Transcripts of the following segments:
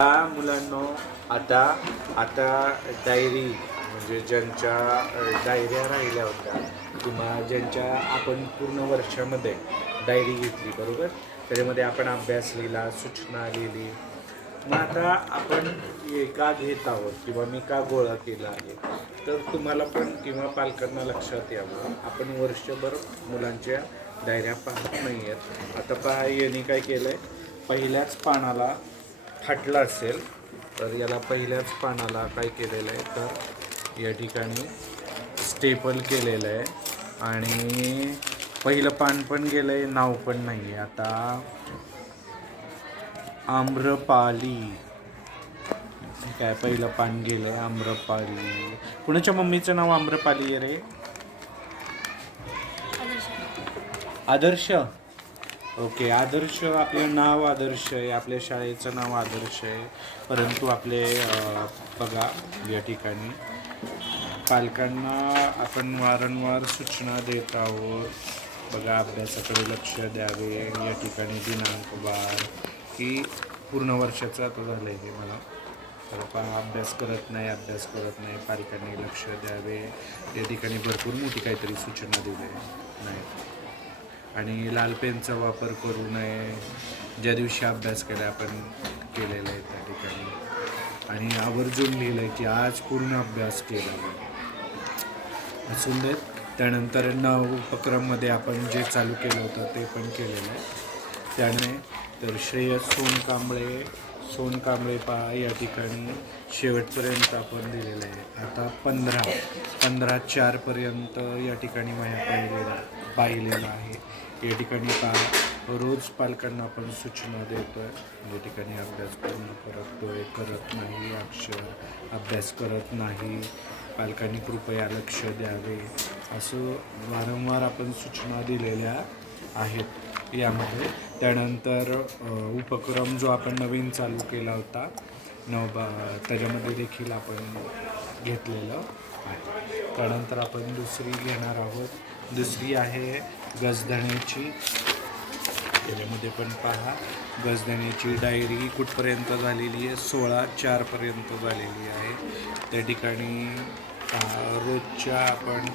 त्या मुलांनो आता आता डायरी म्हणजे ज्यांच्या डायऱ्या राहिल्या होत्या किंवा ज्यांच्या आपण पूर्ण वर्षामध्ये डायरी घेतली बरोबर? त्याच्यामध्ये आपण अभ्यास लिहिला सूचना लिहिली. मग आता आपण का घेत आहोत किंवा मी का गोळा केला आहे? तर तुम्हाला पण किंवा पालकांना लक्षात यावं आपण वर्षभर मुलांच्या डायऱ्या पाहत नाही आहेत आता पहा यांनी काय केलं आहे पहिल्याच पानाला फाटलं असेल तर याला पहिल्याच पानाला काय केलेलं आहे तर या ठिकाणी स्टेपल केलेलं आहे. आणि पहिलं पान पण गेलं आहे नाव पण नाही आहे आता आम्रपाली. काय पहिलं पान गेलं आहे आम्रपाली. कुणाच्या मम्मीचं नाव आम्रपाली आहे रे? आदर्श? ओके आदर्श आपलं नाव आदर्श आहे आपल्या शाळेचं नाव आदर्श आहे. परंतु आपले बघा या ठिकाणी. पालकांना आपण वारंवार सूचना देत आहोत. बघा अभ्यासाकडे लक्ष द्यावे. या ठिकाणी दिनांक बार की पूर्ण वर्षाचं आता झालं आहे मला. तर अभ्यास करत नाही अभ्यास करत नाही. पालकांनी लक्ष द्यावे. या ठिकाणी भरपूर मोठी काहीतरी सूचना दिली नाही. आणि लाल पेनचा वापर करू नये. ज्या दिवशी अभ्यास केला आपण केलेला आहे त्या ठिकाणी. आणि आवर्जून लिहिलं आहे की आज पूर्ण अभ्यास केला असून देत त्यानंतर नव उपक्रममध्ये आपण जे चालू केलं होतं ते पण केलेलं आहे. त्याने तर श्रेयस सोनकांबळे सोनकांबळे पहा या ठिकाणी शेवटपर्यंत आपण दिलेलं आहे. आता पंधरा पंधरा चारपर्यंत या ठिकाणी माझ्या पाहिलेला पाहिलेलं आहे. या ठिकाणी पहा रोज पालकांना आपण सूचना देतो आहे या ठिकाणी अभ्यास पूर्ण करतोय करत नाही अक्षर अभ्यास करत नाही. पालकांनी कृपया लक्ष द्यावे. असं वारंवार आपण सूचना दिलेल्या आहेत यामध्ये. त्यानंतर उपक्रम जो आपण नवीन चालू केला होता नवबा त्याच्यामध्ये देखील आपण घेतलेलं आहे. त्यानंतर आपण दुसरी घेणार आहोत. दुसरी आहे गजधण्याची त्याच्यामध्ये पण पहा गजधण्याची डायरी कुठपर्यंत झालेली आहे? सोळा चारपर्यंत झालेली आहे. त्या ठिकाणी रोजच्या आपण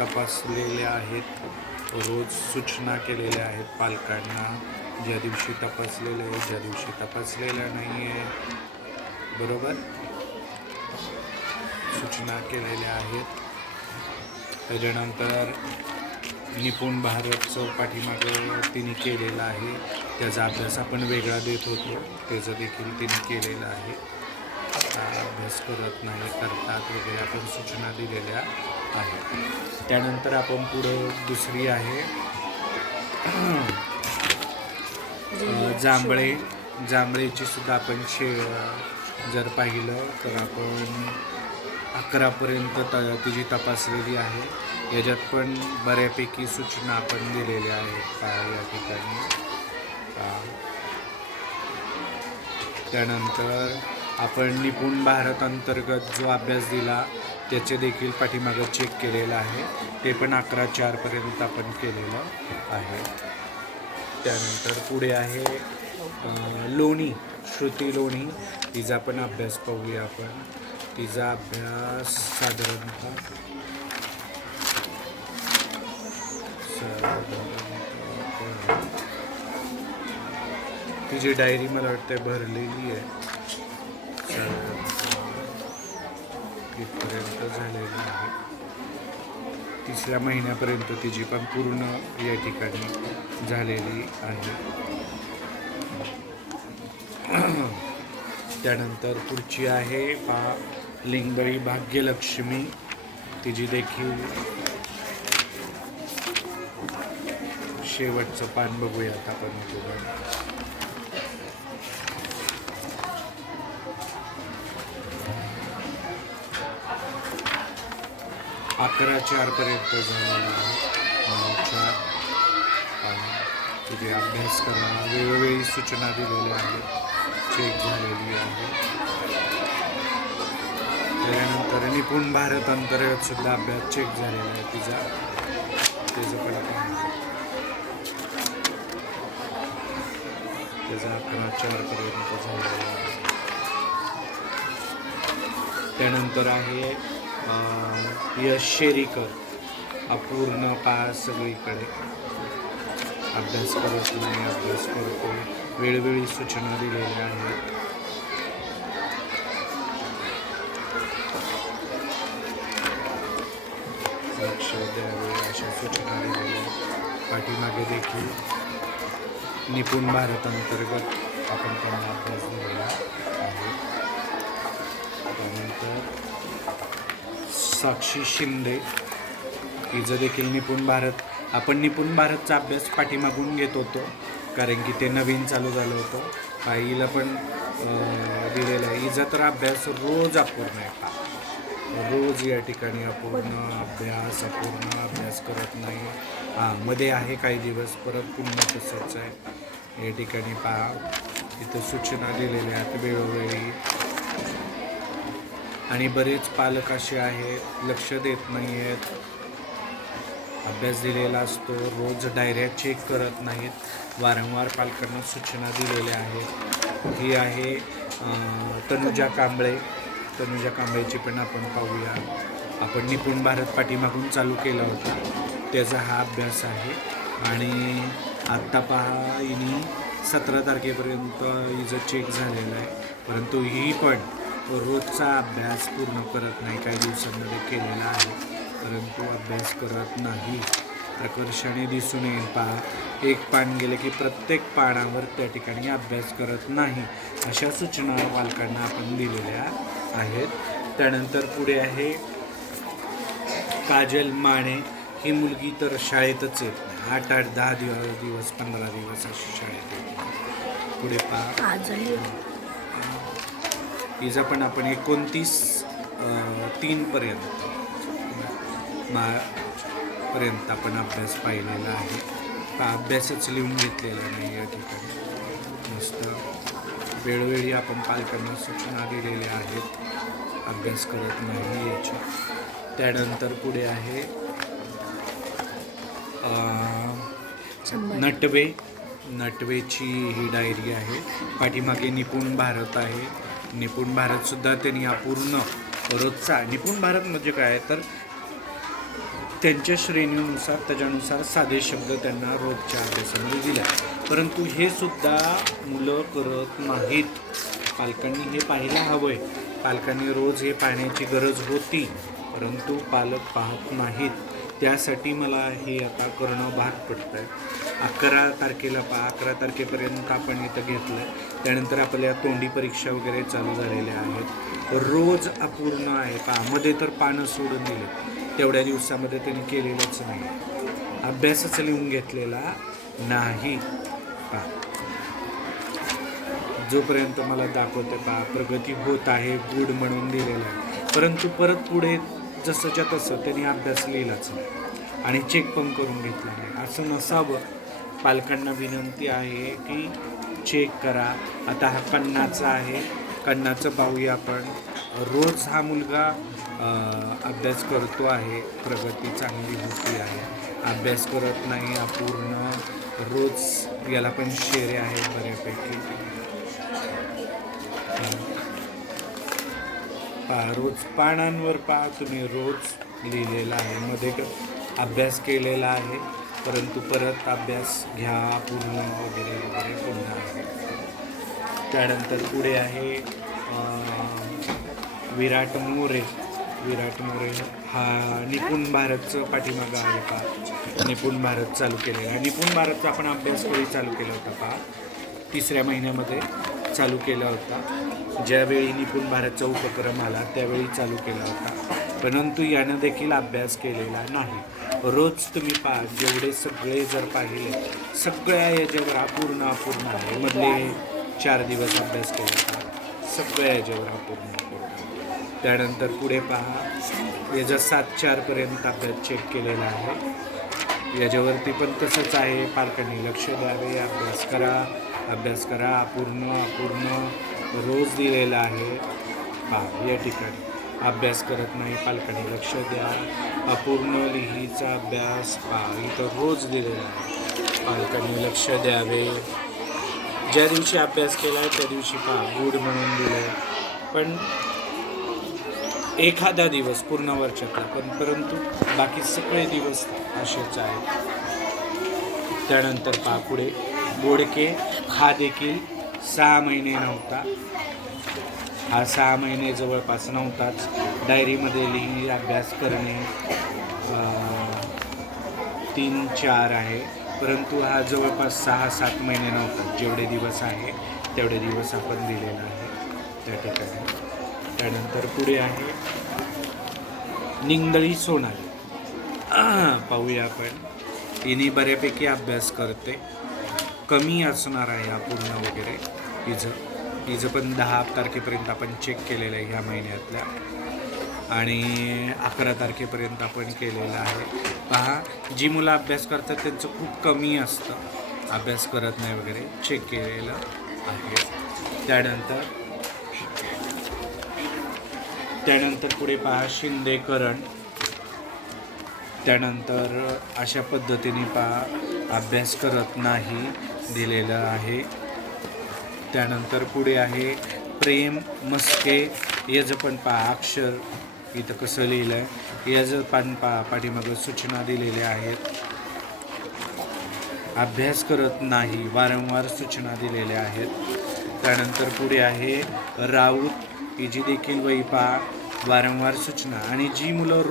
तपासलेल्या आहेत. रोज सूचना केलेल्या आहेत पालकांना. ज्या दिवशी तपासलेलं आहे ज्या दिवशी तपासलेलं नाही आहे बरोबर? सूचना केलेल्या आहेत. त्याच्यानंतर निपुण भारतचं पाठीमागं तिने केलेलं आहे. त्याचा अभ्यास आपण वेगळा देत होतो. त्याचं देखील तिने केलेलं आहे. अभ्यास करत नाही करतात वगैरे आपण सूचना दिलेल्या आहेत. त्यानंतर आपण पुढं दुसरी आहे. जांभळे जांभळेची सुद्धा आपण शे जर पाहिलं तर आपण अकरापर्यंत त तिची तपासलेली आहे. याच्यात पण बऱ्यापैकी सूचना आपण दिलेल्या आहेत का या ठिकाणी? त्यानंतर आपण निपुण भारत अंतर्गत जो अभ्यास दिला त्याचे देखील पाठीमागं चेक केलेलं आहे. ते पण अकरा चारपर्यंत आपण केलेलं आहे. त्यानंतर पुढे आहे लोणी श्रुती लोणी. तिचा पण अभ्यास पाहूया आपण. तिचा अभ्यास साधारणतः तिची डायरी मला वाटतं भरलेली आहे. इथपर्यंत झालेली आहे. तिसऱ्या महिन्यापर्यंत तिची पण पूर्ण या ठिकाणी झालेली आहे. त्यानंतर पुढची आहे पा लिंगबळी भाग्यलक्ष्मी तिची देखील शेवटचं पान बघूयात आपण पुढं अकरा चारपर्यंत झालेली आहे. चार. आणि तिथे अभ्यास करा. वेळोवेळी सूचना दिलेल्या आहेत. चेक झालेली आहे. त्याच्यानंतर निपुण भारत अंतर्गत सुद्धा अभ्यास चेक झालेला आहे तिचा. त्याचं पण आपण त्याचा अकरा चारपर्यंत झालेला आहे. त्यानंतर आहे यश शेरीकर. अपूर्ण पा सगळीकडे. अभ्यास करत नाही अभ्यास करतो वेळोवेळी सूचना दिलेल्या आहेत. लक्ष द्यावे अशा सूचना दिलेल्या पाठीमागे देखील निपुण भारत अंतर्गत आपण त्यांना अभ्यास दिलेला आहे. त्यानंतर साक्षी शिंदे हिचं देखील निपुण भारत. आपण निपुण भारतचा अभ्यास पाठीमागून घेत होतो कारण की ते नवीन चालू झालं होतं. आईला पण दिलेलं आहे. हिचा तर अभ्यास रोज अपूर्ण आहे. रोज या ठिकाणी अपूर्ण अभ्यास अपूर्ण अभ्यास करत नाही. हां मध्ये आहे काही दिवस परत पुन्हा तसंच आहे. या ठिकाणी पहा इथं सूचना दिलेल्या आहेत वेळोवेळी. आणि बरेच पालक असे आहेत लक्ष देत नाही आहेत अभ्यास दिलेला असतो रोज डायऱ्या चेक करत नाहीत. वारंवार पालकांना सूचना दिलेल्या आहेत. ही आहे तनुजा कांबळे. तनुजा कांबळेची पण आपण पाहूया. आपण निपुण भारत पाठीमागून चालू केला होता. त्याचा हा अभ्यास आहे. आणि आत्ता पहा हिनी सतरा तारखेपर्यंत हिचं चेक झालेलं आहे. परंतु ही पण रोजचा अभ्यास पूर्ण करत नाही. काही दिवसांमध्ये केलेला आहे. परंतु अभ्यास करत नाही. प्रकर्षाने दिसून येईल पहा. एक पान गेलं की प्रत्येक पानावर त्या ठिकाणी अभ्यास करत नाही. अशा सूचना पालकांना आपण दिलेल्या आहेत. त्यानंतर पुढे आहे काजल माने. ही मुलगी तर शाळेतच येत नाही. आठ आठ दहा दिवस दिवस पंधरा दिवस अशी शाळेत येत. पुढे पहा. हिचा पण आपण एकोणतीस तीनपर्यंत मा पर्यंत आपण अभ्यास पाहिलेला आहे. अभ्यासच लिहून घेतलेला नाही या ठिकाणी. मस्त. वेळोवेळी आपण पालकांना सूचना दिलेल्या आहेत. अभ्यास करत नाही याची. त्यानंतर पुढे आहे नटवे. नटवेची ही डायरी आहे. पाठीमागे निपुण भारत आहे. निपुण भारतसुद्धा त्यांनी अपूर्ण रोजचा निपुण भारत म्हणजे काय? तर त्यांच्या श्रेणीनुसार त्याच्यानुसार साधे शब्द त्यांना रोजच्या अभ्यासामध्ये दिला. परंतु हे सुद्धा मुलं करत नाहीत. पालकांनी हे पाहायला हवं आहे पालकांनी रोज हे पाहण्याची गरज होती परंतु पालक पाहत नाहीत. त्यासाठी मला हे आता करणं भाग पडतं आहे अकरा तारखेला पहा अकरा तारखेपर्यंत आपण इथं घेतलं आहे त्यानंतर आपल्या तोंडी परीक्षा वगैरे चालू झालेल्या आहेत. रोज अपूर्ण आहे. पामध्ये तर पानं सोडून दिले. तेवढ्या दिवसामध्ये त्यांनी केलेलंच नाही. अभ्यासच लिहून घेतलेला नाही. पहा जोपर्यंत मला दाखवते पहा प्रगती होत आहे गुड म्हणून दिलेलं आहे. परंतु परत पुढे जसंच्या तसं त्यांनी अभ्यास लिहिलाच नाही. आणि चेक पण करून घेतला नाही. असं नसावं. पालकांना विनंती आहे की चेक करा. आता हा कन्नाचा आहे. कन्नाचं पाहूया आपण. रोज हा मुलगा अभ्यास करतो आहे. प्रगती चांगली होती आहे. अभ्यास करत नाही अपूर्ण. रोज याला पण शेरे आहेत बऱ्यापैकी. पहा रोज पानांवर पहा तुम्ही रोज लिहिलेला आहे. मध्ये अभ्यास केलेला आहे परंतु परत अभ्यास घ्या पूर्ण वगैरे वगैरे पुन्हा. आहे त्यानंतर पुढे आहे विराट मोरे. विराट मोरे हा निपुण भारतचं पाठीमागं आहे का निपुण भारत चालू केलेला आहे. निपुण भारतचा आपण अभ्यास कधी चालू केला होता पहा? तिसऱ्या महिन्यामध्ये. चालू केला होता. ज्यावेळी निपुण भारतचा उपक्रम आला त्यावेळी चालू केला होता. परंतु यानं देखील अभ्यास केलेला नाही. रोज तुम्ही पा जेवढे सगळे जर पाहिले सगळ्या याच्यावर अपूर्ण अपूर्ण आहे. मधले चार दिवस अभ्यास केला होता. सगळ्या याच्यावर अपूर्ण अपूर्ण त्यानंतर पुढे पहा. याचा सात चारपर्यंत अभ्यास चेक केलेला आहे. याच्यावरती पण तसंच आहे. पालकांनी लक्ष द्यावे अभ्यास करा. अभ्यास करा. अपूर्ण अपूर्ण रोज दिलेला आहे. पहा या ठिकाणी. अभ्यास करत नाही पालकांनी लक्ष द्या. अपूर्ण लिहीचा अभ्यास पहा इथं रोज दिलेला आहे. पालकांनी लक्ष द्यावे. ज्या दिवशी अभ्यास केला आहे त्या दिवशी पहा गुड म्हणून दिलं आहे पण एखादा दिवस पूर्ण वर्षातला पण परंतु बाकी सगळे दिवस असेच आहेत. त्यानंतर पहा पुढे. बोडके हा देखील सहा महिने नव्हता. हा सहा महिने जवळपास नव्हताच. डायरीमध्ये लिहिणी अभ्यास करणे तीन चार आहे. परंतु हा जवळपास सहा सात महिने नव्हता. जेवढे दिवस आहे तेवढे दिवस आपण दिलेला आहे. त्या ठिकाणी. त्यानंतर पुढे आहे. निंगळी सोनाली. पाहूया आपण. तिने बऱ्यापैकी अभ्यास करते. कमी असणार आहे हा पूर्ण वगैरे. हिचं हिचं पण दहा तारखेपर्यंत आपण चेक केलेलं आहे ह्या महिन्यातल्या. आणि अकरा तारखेपर्यंत आपण केलेलं आहे. पहा जी मुलं अभ्यास करतात त्यांचं खूप कमी असतं. अभ्यास करत नाही वगैरे चेक केलेलं आहे. त्यानंतर त्यानंतर पुढे पहा शिंदेकरण. त्यानंतर अशा पद्धतीने पहा अभ्यास करत नाही. दिलेलं आहे. त्यानंतर पुढे आहे प्रेम मस्के याचं पण पहा अक्षर इथं कसं लिहिलं आहे याचं पण पाठीमागं सूचना दिलेल्या आहेत. अभ्यास करत नाही वारंवार सूचना दिलेल्या आहेत. त्यानंतर पुढे आहे राऊत ही जी देखील वैपा पहा वारंवार सूचना. आणि जी मुलं